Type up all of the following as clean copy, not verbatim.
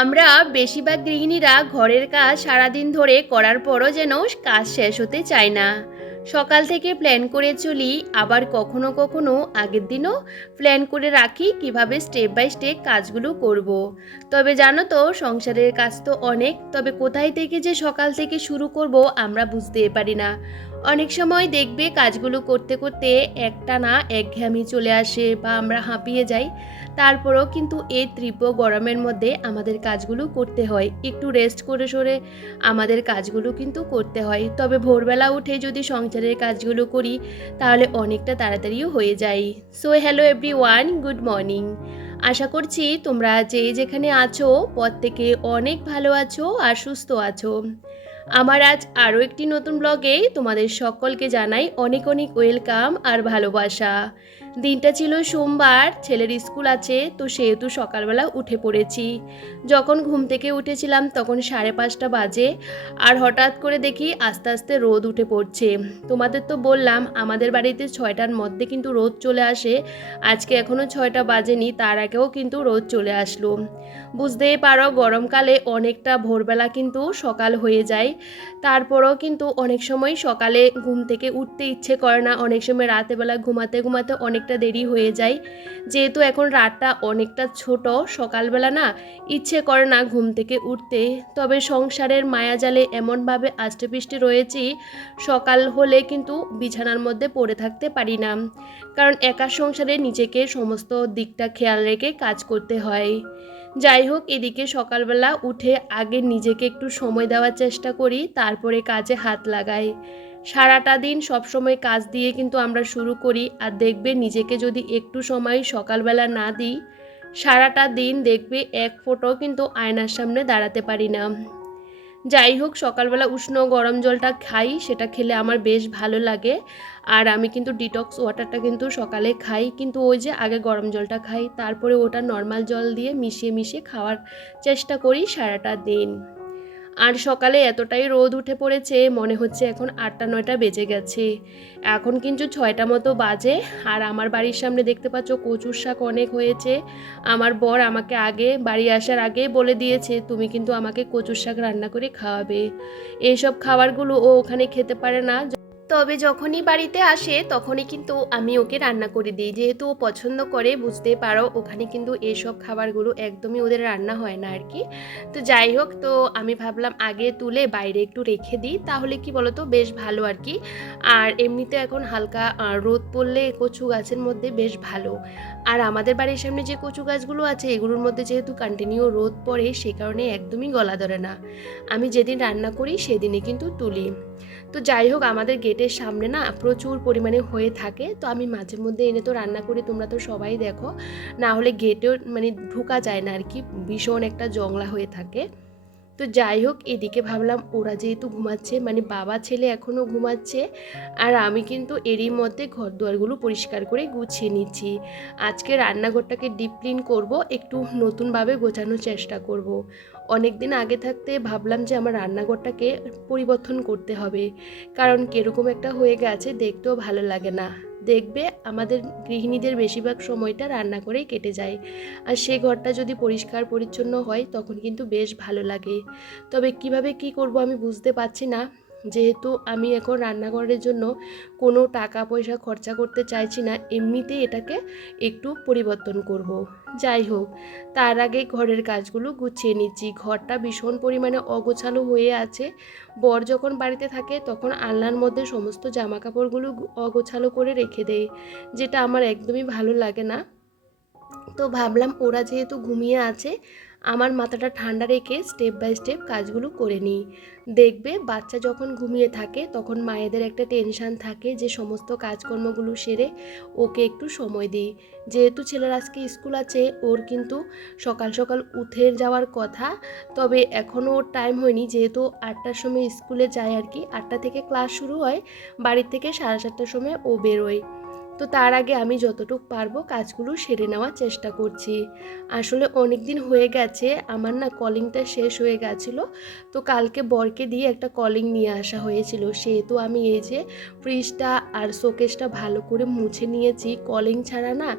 আমরা বেশিরভাগ গৃহিণীরা ঘরের কাজ সারাদিন ধরে করার পরও যেন কাজ শেষ হতে চায় না। সকাল থেকে প্ল্যান করে চলি, আবার কখনো কখনো আগের দিনও প্ল্যান করে রাখি কিভাবে স্টেপ বাই স্টেপ কাজগুলো করব। তবে জানো তো, সংসারের কাজ তো অনেক, তবে কোথায় থেকে যে সকাল থেকে শুরু করব আমরা বুঝতে পারি না। অনেক সময় দেখবে কাজগুলো করতে করতে একটানা একঘেয়েমি চলে আসে বা আমরা হাঁপিয়ে যাই। তারপরেও কিন্তু এই তীব্র গরমের মধ্যে আমাদের কাজগুলো করতে হয়, একটু রেস্ট করে সরে আমাদের কাজগুলো কিন্তু করতে হয়। তবে ভোরবেলা উঠে যদি সংসারের কাজগুলো করি তাহলে অনেকটা তাড়াতাড়িও হয়ে যায়। So hello everyone, good morning. আশা করছি তোমরা যে যেখানে আছো প্রত্যেকে অনেক ভালো আছো আর সুস্থ আছো। আমার আজ আরও একটি নতুন ব্লগে তোমাদের সকলকে জানাই অনেক অনেক ওয়েলকাম আর ভালোবাসা। দিনটা ছিল সোমবার, ছেলের স্কুল আছে, তো সেহেতু সকালবেলা উঠে পড়েছি। যখন ঘুম থেকে উঠেছিলাম তখন 5:30 বাজে, আর হঠাৎ করে দেখি আস্তে আস্তে রোদ উঠে পড়ছে। তোমাদের তো বললাম আমাদের বাড়িতে 6টার মধ্যে কিন্তু রোদ চলে আসে। আজকে এখনও 6টা বাজেনি, তার আগেও কিন্তু রোদ চলে আসলো। বুঝতেই পারো গরমকালে অনেকটা ভোরবেলা কিন্তু সকাল হয়ে যায়। তারপরেও কিন্তু অনেক সময় সকালে ঘুম থেকে উঠতে ইচ্ছে করে না, অনেক সময় রাতেরবেলা ঘুমাতে ঘুমাতে অনেকটা দেরি হয়ে যায়। যেহেতু এখন রাতটা অনেকটা ছোট, সকালবেলা না ইচ্ছে করে না ঘুম থেকে উঠতে। তবে সংসারের মায়াজালে এমনভাবে আষ্টেপৃষ্টে রয়েছি, সকাল হলে কিন্তু বিছানার মধ্যে পড়ে থাকতে পারি না, কারণ একা সংসারে নিজেকে সমস্ত দিকটা খেয়াল রেখে কাজ করতে হয়। যাই হোক, এদিকে সকালবেলা উঠে আগে নিজেকে একটু সময় দেওয়ার চেষ্টা করি, তারপরে কাজে হাত লাগাই। সারাটা দিন সবসময় কাজ দিয়ে কিন্তু আমরা শুরু করি, আর দেখবে নিজেকে যদি একটু সময় সকালবেলা না দিই, সারাটা দিন দেখবে এক ফোঁটাও কিন্তু আয়নার সামনে দাঁড়াতে পারি না। যাই হোক, সকালবেলা উষ্ণ গরম জলটা খাই, সেটা খেলে আমার বেশ ভালো লাগে। আর আমি কিন্তু ডিটক্স ওয়াটারটা কিন্তু সকালে খাই, কিন্তু ওই যে আগে গরম জলটা খাই, তারপরে ওটা নর্মাল জল দিয়ে মিশিয়ে মিশিয়ে খাওয়ার চেষ্টা করি সারাটা দিন। আর সকালে এতটাই রোদ উঠে পড়েছে, মনে হচ্ছে এখন 8টা 9টা বেজে গেছে। এখন কিন্তু 6টা মতো বাজে। আর আমার বাড়ির সামনে দেখতে পাচ্ছ কচুর শাক অনেক হয়েছে। আমার বর আমাকে আগে বাড়ি আসার আগেই বলে দিয়েছে তুমি কিন্তু আমাকে কচুর শাক রান্না করে খাওয়াবে। এইসব খাবারগুলো ও ওখানে খেতে পারে না, তবে যখনই বাড়িতে আসে তখনই কিন্তু আমি ওকে রান্না করে দিই, যেহেতু ও পছন্দ করে। বুঝতেই পারো ওখানে কিন্তু এসব খাবারগুলো একদমই ওদের রান্না হয় না আর কি। তো যাই হোক, তো আমি ভাবলাম আগে তুলে বাইরে একটু রেখে দিই, তাহলে কি বলতো বেশ ভালো আর কি। আর এমনিতে এখন হালকা রোদ পড়লে কচু গাছের মধ্যে বেশ ভালো। আর আমাদের বাড়ির সামনে যে কচু গাছগুলো আছে এগুলোর মধ্যে যেহেতু কন্টিনিউ রোদ পড়ে, সে কারণে একদমই গলা ধরে না। আমি যেদিন রান্না করি সেদিনই কিন্তু তুলি। তো যাই হোক, আমাদের গেটের সামনে না প্রচুর পরিমাণে হয়ে থাকে, তো আমি মাঝে মধ্যে এনে তো রান্না করি, তোমরা তো সবাই দেখো। না হলে গেটেও মানে ঢোকা যায় না আর কি, ভীষণ একটা জংলা হয়ে থাকে। তো যাই হোক, এদিকে ভাবলাম ওরা যেহেতু ঘুমাচ্ছে, মানে বাবা ছেলে এখনও ঘুমাচ্ছে, আর আমি কিন্তু এরই মধ্যে ঘর দুয়ারগুলো পরিষ্কার করে গুছিয়ে নিচ্ছি। আজকে রান্নাঘরটাকে ডিপ ক্লিন করবো, একটু নতুনভাবে গোছানোর চেষ্টা করব। অনেক দিন আগে থাকতে ভাবলাম যে আমার রান্নাঘরটাকে পরিবর্তন করতে হবে, কারণ কীরকম একটা হয়ে গেছে, দেখতেও ভালো লাগে না। দেখবে আমাদের গৃহিণীদের বেশিরভাগ সময়টা রান্না করেই কেটে যায়, আর সে ঘরটা যদি পরিষ্কার পরিচ্ছন্ন হয় তখন কিন্তু বেশ ভালো লাগে। তবে কিভাবে কি করব আমি বুঝতে পারছি না, যেহেতু আমি এখন রান্নাঘরের জন্য কোনো টাকা পয়সা খরচা করতে চাইছি না, এমনিতেই এটাকে একটু পরিবর্তন করব। যাই হোক, তার আগে ঘরের কাজগুলো গুছিয়ে নিচ্ছি। ঘরটা ভীষণ পরিমাণে অগোছালো হয়ে আছে। বর যখন বাড়িতে থাকে তখন আলনার মধ্যে সমস্ত জামা কাপড়গুলো অগোছালো করে রেখে দেয়, যেটা আমার একদমই ভালো লাগে না। তো ভাবলাম ওরা যেহেতু ঘুমিয়ে আছে, আমার মাথাটা ঠান্ডা রেখে স্টেপ বাই স্টেপ কাজগুলো করে নিই। দেখবে বাচ্চা যখন ঘুমিয়ে থাকে তখন মায়েদের একটা টেনশান থাকে যে সমস্ত কাজকর্মগুলো সেরে ওকে একটু সময় দিই। যেহেতু ছেলের আজকে স্কুল আছে, ওর কিন্তু সকাল সকাল উঠে যাওয়ার কথা, তবে এখনও ওর টাইম হয়নি, যেহেতু 8টার সময় স্কুলে যায় আর কি। 8টা থেকে ক্লাস শুরু হয়, বাড়ির থেকে 7:30টার সময় ও বেরোয়। তো তার আগে আমি যতটুকু পারবো কাজগুলো সেরে নেওয়ার চেষ্টা করছি। আসলে অনেক দিন হয়ে গেছে, আমার না কলিংটা শেষ হয়ে গেছিলো। তো কালকে বরকে দিয়ে একটা কলিং নিয়ে আসা হয়েছিল, সেহেতু আমি এই যে ফ্রিজটা আর শোকেসটা ভালো করে মুছে নিয়েছি। কলিং ছাড়া না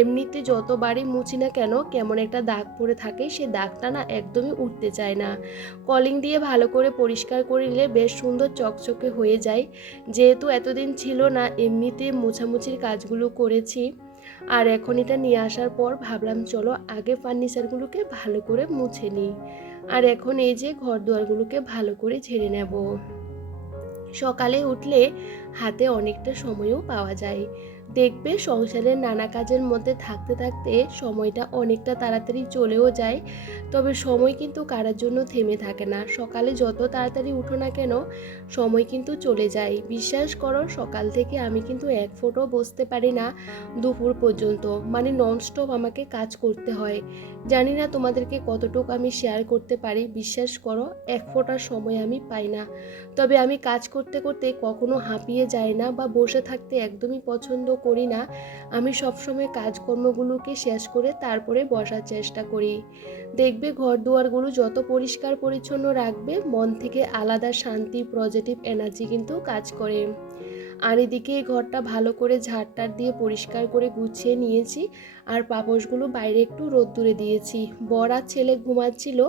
এমনিতে যতবারই মুছি না কেন কেমন একটা দাগ পড়ে থাকে, সে দাগটা না একদমই উঠতে চায় না। কলিং দিয়ে ভালো করে পরিষ্কার করে নিলে বেশ সুন্দর চকচকে হয়ে যায়। যেহেতু এতদিন ছিল না, এমনিতে মোছামুছির কাজগুলো করেছি, আর এখন এটা নিয়ে আসার পর ভাবলাম চলো আগে ফার্নিচারগুলোকে ভালো করে মুছে নিই। আর এখন এই যে ঘর দুয়ারগুলোকে ভালো করে ঝেড়ে নেব। সকালে উঠলে হাতে অনেকটা সময়ও পাওয়া যায়। দেখবে সংসারের নানা কাজের মধ্যে থাকতে থাকতে সময়টা অনেকটা তাড়াতাড়ি চলেও যায়, তবে সময় কিন্তু কারোর জন্য থেমে থাকে না। সকালে যত তাড়াতাড়ি উঠো না কেন সময় কিন্তু চলে যায়। বিশ্বাস করো, সকাল থেকে আমি কিন্তু এক ফোঁটাও বসতে পারি না দুপুর পর্যন্ত, মানে ননস্টপ আমাকে কাজ করতে হয়। জানি না তোমাদেরকে কতটুকু আমি শেয়ার করতে পারি, বিশ্বাস করো এক ফোঁটার সময় আমি পাই না। তবে আমি কাজ করতে করতে কখনো হাঁপিয়ে যাই না বা বসে থাকতে একদমই পছন্দ করি না। আমি সবসময় কাজকর্মগুলোকে শেষ করে তারপরে বসার চেষ্টা করি। দেখবে ঘর দুয়ারগুলো যত পরিষ্কার পরিচ্ছন্ন রাখবে, মন থেকে আলাদা শান্তি, পজিটিভ এনার্জি কিন্তু কাজ করে। আর এদিকে এই ঘরটা ভালো করে ঝাড়টার দিয়ে পরিষ্কার করে গুছিয়ে নিয়েছি, আর পাপোশগুলো বাইরে একটু রোদ্দুরে দিয়েছি। বর আর ছেলে ঘুমাচ্ছিল,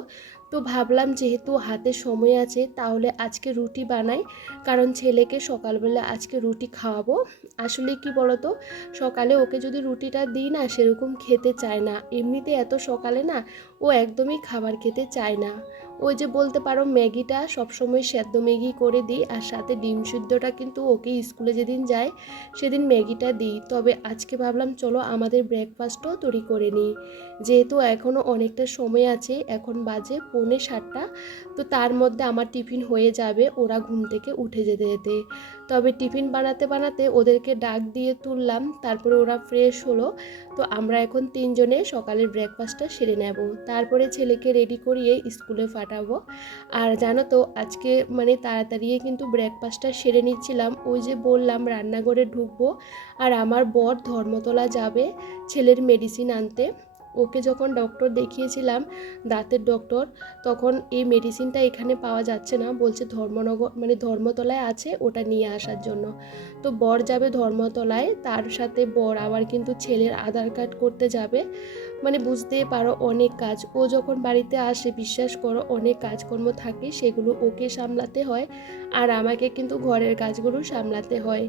তো ভাবলাম যেহেতু হাতে সময় আছে তাহলে আজকে রুটি বানাই, কারণ ছেলেকে সকালবেলা আজকে রুটি খাওয়াবো। আসলে কি বলতো, সকালে ওকে যদি রুটিটা দিই না সেরকম খেতে চায় না, এমনিতে এত সকালে না ও একদমই খাবার খেতে চায় না। ওই যে বলতে পারো ম্যাগিটা সবসময় সেদ্ধ ম্যাগি করে দিই, আর সাথে ডিম সিদ্ধটা কিন্তু ওকে স্কুলে যেদিন যায় সেদিন ম্যাগিটা দিই। তবে আজকে ভাবলাম চলো আমাদের ব্রেকফাস্টও তৈরি করে নিই, যেহেতু এখনও অনেকটা সময় আছে, এখন বাজে 6:45। তো তার মধ্যে আমার টিফিন হয়ে যাবে ওরা ঘুম থেকে উঠে যেতে যেতে। তবে টিফিন বানাতে বানাতে ওদেরকে ডাক দিয়ে তুললাম, তারপরে ওরা ফ্রেশ হলো। তো আমরা এখন তিনজনে সকালের ব্রেকফাস্টটা সেরে নেব, তারপরে ছেলেকে রেডি করিয়ে স্কুলে পাঠাবো। আর জানো তো আজকে মানে তাড়াতাড়ি কিন্তু ব্রেকফাস্টটা সেরে নিচ্ছিলাম, ওই যে বললাম রান্নাঘরে ঢুকবো, আর আমার বর ধর্মতলা যাবে ছেলের মেডিসিন আনতে। ওকে যখন ডক্টর দেখিয়েছিলাম, দাঁতের ডক্টর, তখন এই মেডিসিনটা এখানে পাওয়া যাচ্ছে না, বলছে ধর্মনগর মানে ধর্মতলায় আছে, ওটা নিয়ে আসার জন্য। তো বর যাবে ধর্মতলায়, তার সাথে বর আবার কিন্তু ছেলের আধার কার্ড করতে যাবে। মানে বুঝতেই পারো অনেক কাজ, ও যখন বাড়িতে আসে বিশ্বাস করো অনেক কাজকর্ম থাকে, সেগুলো ওকে সামলাতে হয়, আর আমাকে কিন্তু ঘরের কাজগুলো সামলাতে হয়।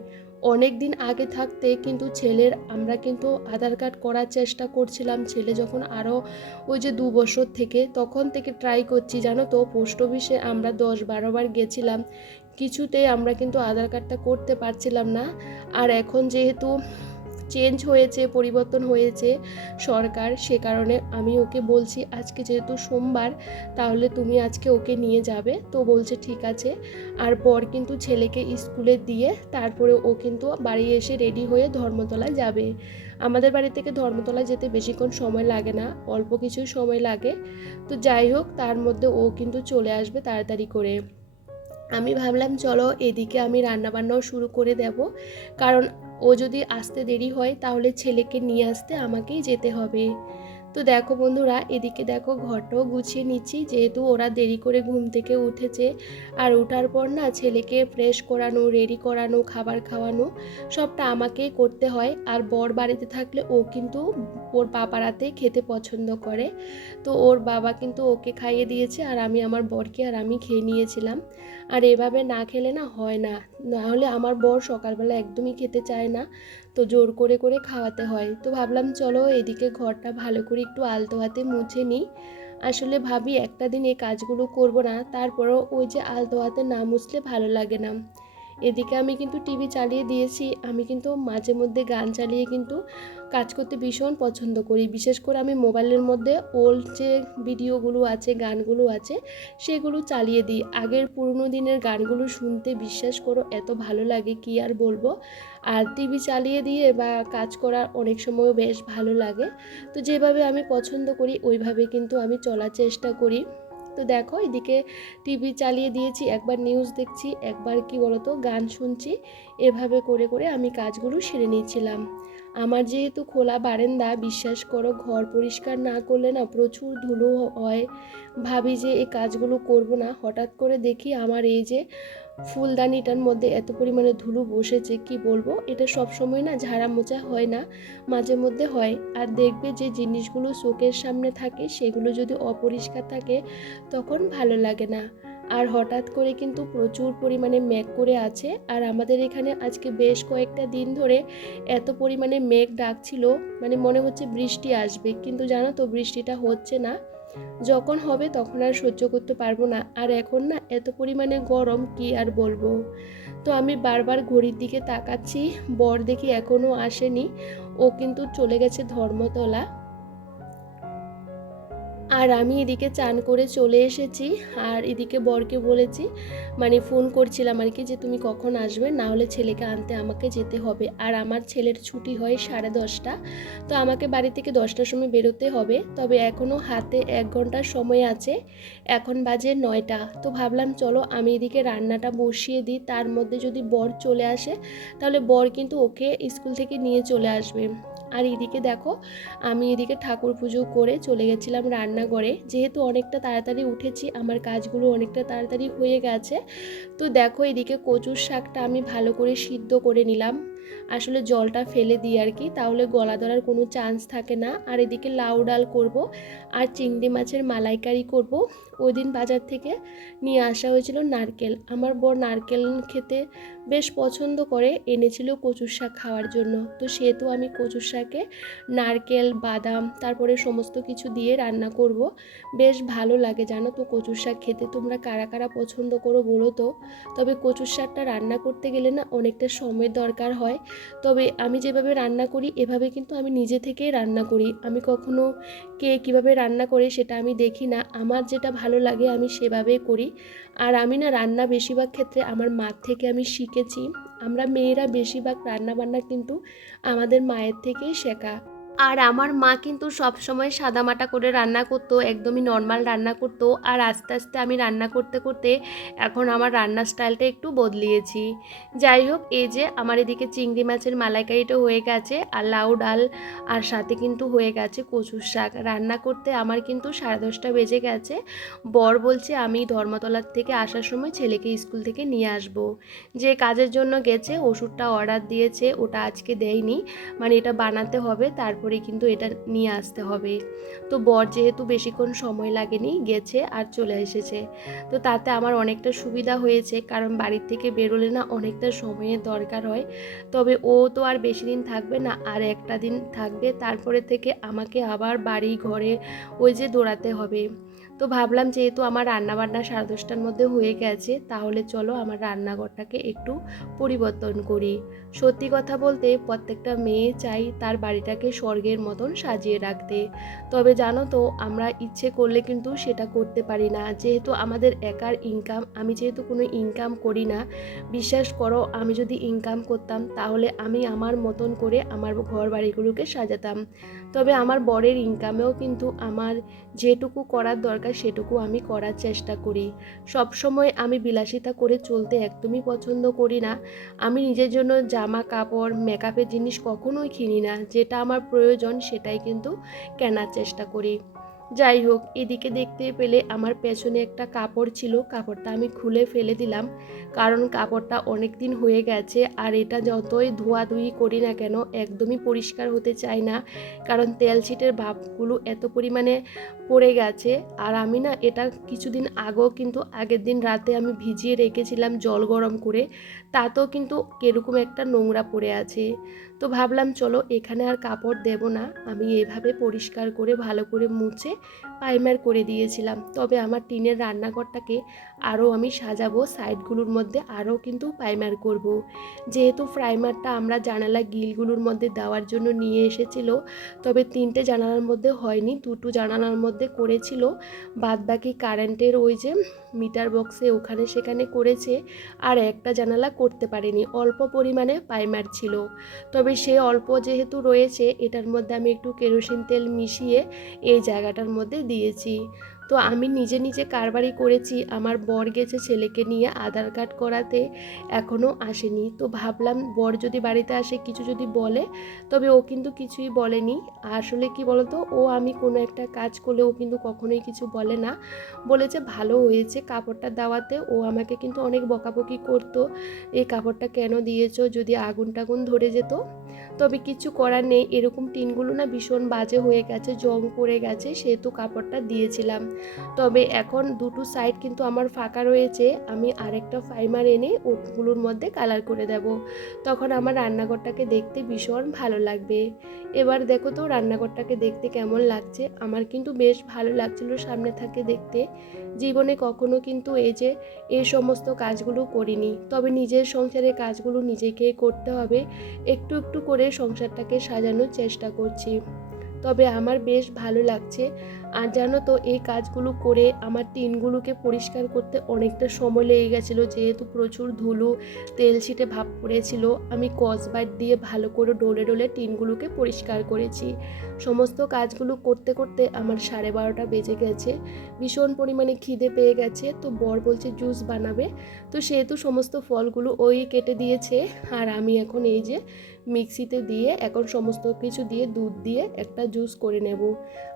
অনেক দিন আগে থাকতে কিন্তু ছেলের আমরা কিন্তু আধার কার্ড করার চেষ্টা করছিলাম, ছেলে যখন আরও ওই যে 2 বছর থেকে, তখন থেকে ট্রাই করছি। জানো তো পোস্ট অফিসে আমরা 10-12 বার গেছিলাম, কিছুতেই আমরা কিন্তু আধার কার্ডটা করতে পারছিলাম না। আর এখন যেহেতু চেঞ্জ হয়েছে, পরিবর্তন হয়েছে সরকার, সে কারণে আমি ওকে বলছি আজকে যেহেতু সোমবার, তাহলে তুমি আজকে ওকে নিয়ে যাবে। তো বলছে ঠিক আছে। আর পর কিন্তু ছেলেকে স্কুলে দিয়ে তারপরে ও কিন্তু বাড়ি এসে রেডি হয়ে ধর্মতলায় যাবে। আমাদের বাড়ি থেকে ধর্মতলায় যেতে বেশিক্ষণ সময় লাগে না, অল্প কিছু সময় লাগে। তো যাই হোক, তার মধ্যে ও কিন্তু চলে আসবে তাড়াতাড়ি করে। আমি ভাবলাম চলো এদিকে আমি রান্নাবান্নাও শুরু করে দেব, কারণ ও যদি আসতে দেরি হয় তাহলে ছেলেকে নিয়ে আসতে আমাকেই যেতে হবে। তো দেখো বন্ধুরা, এদিকে দেখো ঘরটাও গুছিয়ে নিচ্ছি, যেহেতু ওরা দেরি করে ঘুম থেকে উঠেছে। আর ওঠার পর না ছেলেকে ফ্রেশ করানো, রেডি করানো, খাবার খাওয়ানো সবটা আমাকেই করতে হয়। আর বর বাড়িতে থাকলে ও কিন্তু ওর পাপারাতে খেতে পছন্দ করে, তো ওর বাবা কিন্তু ওকে খাইয়ে দিয়েছে, আর আমি আমার বরকে আর আমি খেয়ে নিয়েছিলাম। আর এভাবে না খেলে না হয় না, নাহলে আমার বর সকালবেলা একদমই খেতে চায় না, তো জোর করে করে খাওয়াতে হয়। তো ভাবলাম চলো এদিকে ঘরটা ভালো করে একটু আলতো হাতে মুছে নিই। আসলে ভাবি একটা দিন এই কাজগুলো করব না, তারপরও ওই যে আলতো হাতে না মুছলে ভালো লাগে না। এদিকে আমি কিন্তু টিভি চালিয়ে দিয়েছি, আমি কিন্তু মাঝে মধ্যে গান চালিয়ে কিন্তু কাজ করতে ভীষণ পছন্দ করি। বিশেষ করে আমি মোবাইলের মধ্যে ওল্ড যে ভিডিওগুলো আছে, গানগুলো আছে, সেগুলো চালিয়ে দিই। আগের পুরনো দিনের গানগুলো শুনতে বিশ্বাস করো এত ভালো লাগে কি আর বলবো। আর টিভি চালিয়ে দিয়ে বা কাজ করার অনেক সময়ও বেশ ভালো লাগে। তো যেভাবে আমি পছন্দ করি ওইভাবে কিন্তু আমি চলার চেষ্টা করি। তো দেখো এদিকে টিভি চালিয়ে দিয়েছি, একবার নিউজ দেখছি, একবার কি বলতো গান শুনছি, এভাবে করে করে আমি কাজগুলো সেরে নিয়েছিলাম। আমার যেহেতু খোলা বারান্দা, বিশ্বাস করো ঘর পরিষ্কার না করলে না প্রচুর ধুলো হয়। ভাবি যে এই কাজগুলো করব না, হঠাৎ করে দেখি আমার এই যে ফুলদানিটার মধ্যে এত পরিমাণে ধুলো বসেছে, কি বলবো। এটা সব সময় না ঝাড়া মোছা হয় না, মাঝে মধ্যে হয়। আর দেখবে যে জিনিসগুলো চোখের সামনে থাকে সেগুলো যদি অপরিষ্কার থাকে তখন ভালো লাগে না। আর হঠাৎ করে কিন্তু প্রচুর পরিমাণে মেঘ করে আছে, আর আমাদের এখানে আজকে বেশ কয়েকটা দিন ধরে এত পরিমাণে মেঘ ডাকছিল, মানে মনে হচ্ছে বৃষ্টি আসবে, কিন্তু জানো তো বৃষ্টিটা হচ্ছে না। যখন হবে তখন আর সহ্য করতে পারবো না। আর এখন না এত পরিমাণে গরম কি আর বলবো। তো আমি বারবার ঘড়ির দিকে তাকাচ্ছি, বর দেখি এখনো আসেনি, ও কিন্তু চলে গেছে ধর্মতলা। আর আমি এদিকে চান করে চলে এসেছি, আর এদিকে বরকে বলেছি, মানে ফোন করছিলাম আর কি, যে তুমি কখন আসবে, না হলে ছেলেকে আনতে আমাকে যেতে হবে। আর আমার ছেলের ছুটি হয় 10:30, তো আমাকে বাড়ি থেকে 10টার সময় বেরোতে হবে। তবে এখনও হাতে 1 ঘন্টার সময় আছে, এখন বাজে 9টা। তো ভাবলাম চলো আমি এদিকে রান্নাটা বসিয়ে দিই, তার মধ্যে যদি বর চলে আসে তাহলে বর কিন্তু ওকে স্কুল থেকে নিয়ে চলে আসবে। আর এদিকে দেখো আমি এদিকে ঠাকুর পুজো করে চলে গেছিলাম রান্নাঘরে, যেহেতু অনেকটা তাড়াতাড়ি উঠেছি, আমার কাজগুলো অনেকটা তাড়াতাড়ি হয়ে গেছে। তো দেখো এদিকে কচুর শাকটা আমি ভালো করে সিদ্ধ করে নিলাম, আসলে জলটা ফেলে দিই আর কি, তাহলে গলা ধরার কোনো চান্স থাকে না। আর এদিকে লাউ ডাল করব, আর চিংড়ি মাছের মালাইকারি করব। ওই দিন বাজার থেকে নিয়ে আসা হয়েছিল নারকেল, আমার বর নারকেল খেতে বেশ পছন্দ করে, এনেছিল কচুর শাক খাওয়ার জন্য। তো সেহেতু আমি কচুর শাকে নারকেল, বাদাম, তারপরে সমস্ত কিছু দিয়ে রান্না করব। বেশ ভালো লাগে জানো তো কচুর শাক খেতে, তোমরা কারা কারা পছন্দ করো বলো তো। তবে কচুর শাকটা রান্না করতে গেলে না অনেকটা সময় দরকার হয়, তবে আমি যেভাবে রান্না করি এভাবে কিন্তু আমি নিজে থেকেই রান্না করি, আমি কখনো কে কীভাবে রান্না করে সেটা আমি দেখি না, আমার যেটা ভালো লাগে আমি সেভাবেই করি। আর আমি না রান্না বেশিরভাগ ক্ষেত্রে আমার মার থেকে আমি শিখেছি, আমরা মেয়েরা বেশিরভাগ রান্না বান্না কিন্তু আমাদের মায়ের থেকেই শেখা। আর আমার মা কিন্তু সবসময় সাদামাটা করে রান্না করতো, একদমই নর্মাল রান্না করতো। আর আস্তে আস্তে আমি রান্না করতে করতে এখন আমার রান্নার স্টাইলটা একটু বদলিয়েছি। যাই হোক, এই যে আমার এদিকে চিংড়ি মাছের মালাইকারিটা হয়ে গেছে, আর লাউ ডাল, আর সাথে কিন্তু হয়ে গেছে কচুর শাক। রান্না করতে আমার কিন্তু 10:30 বেজে গেছে। বর বলছে আমি ধর্মতলার থেকে আসার সময় ছেলেকে স্কুল থেকে নিয়ে আসব। যে কাজের জন্য গেছে ওষুধটা অর্ডার দিয়েছে, ওটা আজকে দেয়নি, মানে এটা বানাতে হবে, তারপরে কিন্তু এটা নিয়ে আসতে হবে। তো বর যেহেতু বেশিক্ষণ সময় লাগেনি, গেছে আর চলে এসেছে। তো তাতে আমার অনেকটা সুবিধা হয়েছে, কারণ বাড়ির থেকে বেরোলে না অনেকটা সময়ের দরকার হয়। তবে ও তো আর বেশি দিন থাকবে না, আর একটা দিন থাকবে, তারপরে থেকে আমাকে আবার বাড়ি ঘরে ওই যে দৌড়াতে হবে। তো ভাবলাম যেহেতু আমার রান্নাবান্না 10:30টার মধ্যে হয়ে গেছে, তাহলে চলো আমার রান্নাঘরটাকে একটু পরিবর্তন করি। সত্যি কথা বলতে প্রত্যেকটা মেয়ে চাই তার বাড়িটাকে স্বর্গের মতন সাজিয়ে রাখতে, তবে জানো তো আমরা ইচ্ছে করলে কিন্তু সেটা করতে পারি না, যেহেতু আমাদের একার ইনকাম, আমি যেহেতু কোনো ইনকাম করি না। বিশ্বাস করো আমি যদি ইনকাম করতাম তাহলে আমি আমার মতন করে আমার ঘর বাড়িগুলোকে সাজাতাম। তবে আমার বরের ইনকামেও কিন্তু আমার যেটুকু করার দরকার সেটুকু আমি করার চেষ্টা করি। সব সময় আমি বিলাসিতা করে চলতে একদমই পছন্দ করি না। আমি নিজের জন্য জামা কাপড়, মেকআপের জিনিস কখনোই কিনি না, যেটা আমার প্রয়োজন সেটাই কিন্তু কেনার চেষ্টা করি। যাই হোক, এদিকে দেখতে পেলে আমার পেছনে একটা কাপড় ছিল, কাপড়টা আমি খুলে ফেলে দিলাম, কারণ কাপড়টা অনেক দিন হয়ে গেছে, আর এটা যতই ধোয়াধুয়ি করি না কেন একদমই পরিষ্কার হতে চায় না, কারণ তেল ছিটের ভাবগুলো এত পরিমাণে পড়ে গেছে। আর আমি না এটা কিছুদিন আগেও কিন্তু আগের দিন রাতে আমি ভিজিয়ে রেখেছিলাম জল গরম করে, তাতেও কিন্তু কিরকম একটা নোংরা পড়ে আছে। তো ভাবলাম চলো এখানে আর কাপড় দেব না, আমি এভাবে পরিষ্কার করে ভালো করে মুছে প্রাইমার করে দিয়েছিলাম। তবে আমার টিনের রান্নাঘরটাকে আরও আমি সাজাবো, সাইডগুলোর মধ্যে আরও কিন্তু প্রাইমার করব। যেহেতু প্রাইমারটা আমরা জানালা গিলগুলোর মধ্যে দেওয়ার জন্য নিয়ে এসেছিল, তবে 3টে জানালার মধ্যে হয়নি, 2টো জানালার মধ্যে করেছিল, বাদবাকি কারেন্টের ওই যে মিটার বক্সে ওখানে সেখানে করেছে, আর একটা জানালা করতে পারেনি, অল্প পরিমাণে প্রাইমার ছিল। তবে সে অল্প যেহেতু রয়েছে, এটার মধ্যে আমি একটু কেরোসিন তেল মিশিয়ে এই জায়গাটার মধ্যে দিয়েছি। তো আমি নিজে নিজে কারবারই করেছি। আমার বর গেছে ছেলেকে নিয়ে আধার কার্ড করাতে, এখনও আসেনি। তো ভাবলাম বর যদি বাড়িতে আসে কিছু যদি বলে, তবে ও কিন্তু কিছুই বলেনি। আসলে কি বলতো, ও আমি কোনো একটা কাজ করলে ও কিন্তু কখনোই কিছু বলে না। বলেছে ভালো হয়েছে কাপড়টা দেওয়াতে। ও আমাকে কিন্তু অনেক বকাবকি করতো, এই কাপড়টা কেন দিয়েছো, যদি আগুন টাগুন ধরে যেত। তবে কিছু করার নেই, এরকম টিনগুলো না ভীষণ বাজে হয়ে গেছে, জং পড়ে গেছে, সেহেতু কাপড়টা দিয়েছিলাম। তবে এখন দুটো সাইড কিন্তু আমার ফাঁকা রয়েছে, আমি আরেকটা ফাইমার এনে ওগুলোর মধ্যে কালার করে দেব। তখন আমার রান্নাঘরটাকে দেখতে ভীষণ ভালো লাগবে। এবার দেখো তো রান্নাঘরটাকে দেখতে কেমন লাগছে। আমার কিন্তু বেশ ভালো লাগছিল সামনে থেকে দেখতে। জীবনে কখনো কিন্তু এই সমস্ত কাজগুলো করিনি। তবে নিজের সংসারের কাজগুলো নিজেকেই করতে হবে। একটু একটু করে সংসারটাকে সাজানোর চেষ্টা করছি। তবে আমার বেশ ভালো লাগছে। আর জানো তো, এই কাজগুলো করে আমার টিনগুলোকে পরিষ্কার করতে অনেকটা সময় লেগে গেছিলো, যেহেতু প্রচুর ধুলো তেল ছিটে ভাব পড়েছিল। আমি স্কচব্রাইট দিয়ে ভালো করে ডলে ডলে টিনগুলোকে পরিষ্কার করেছি। সমস্ত কাজগুলো করতে করতে আমার 12:30 বেজে গেছে। ভীষণ পরিমাণে খিদে পেয়ে গেছে। তো বর বলছে জুস বানাবে, তো সেহেতু সমস্ত ফলগুলো ওই কেটে দিয়েছে। আর আমি এখন এই যে মিক্সিতে দিয়ে এখন সমস্ত কিছু দিয়ে দুধ দিয়ে একটা জুস করে নেব।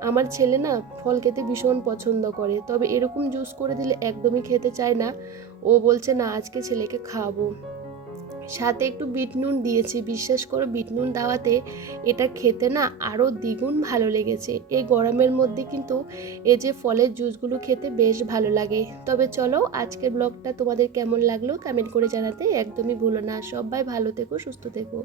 আমার ছেলে না ফল খেতে ভীষণ পছন্দ করে, তবে এরকম জুস করে দিলে একদমই খেতে চায় না। ও বলছে না আজকে ছেলেকে খাওয়াবো। সাথে একটু বিট নুন দিয়েছি, বিশ্বাস করো বিট নুন দেওয়াতে এটা খেতে না আরও দ্বিগুণ ভালো লেগেছে। এই গরমের মধ্যে কিন্তু এই যে ফলের জুসগুলো খেতে বেশ ভালো লাগে। তবে চলো, আজকের ব্লগটা তোমাদের কেমন লাগলো কমেন্ট করে জানাতে একদমই ভুলো না। সবাই ভালো থেকো, সুস্থ থেকো।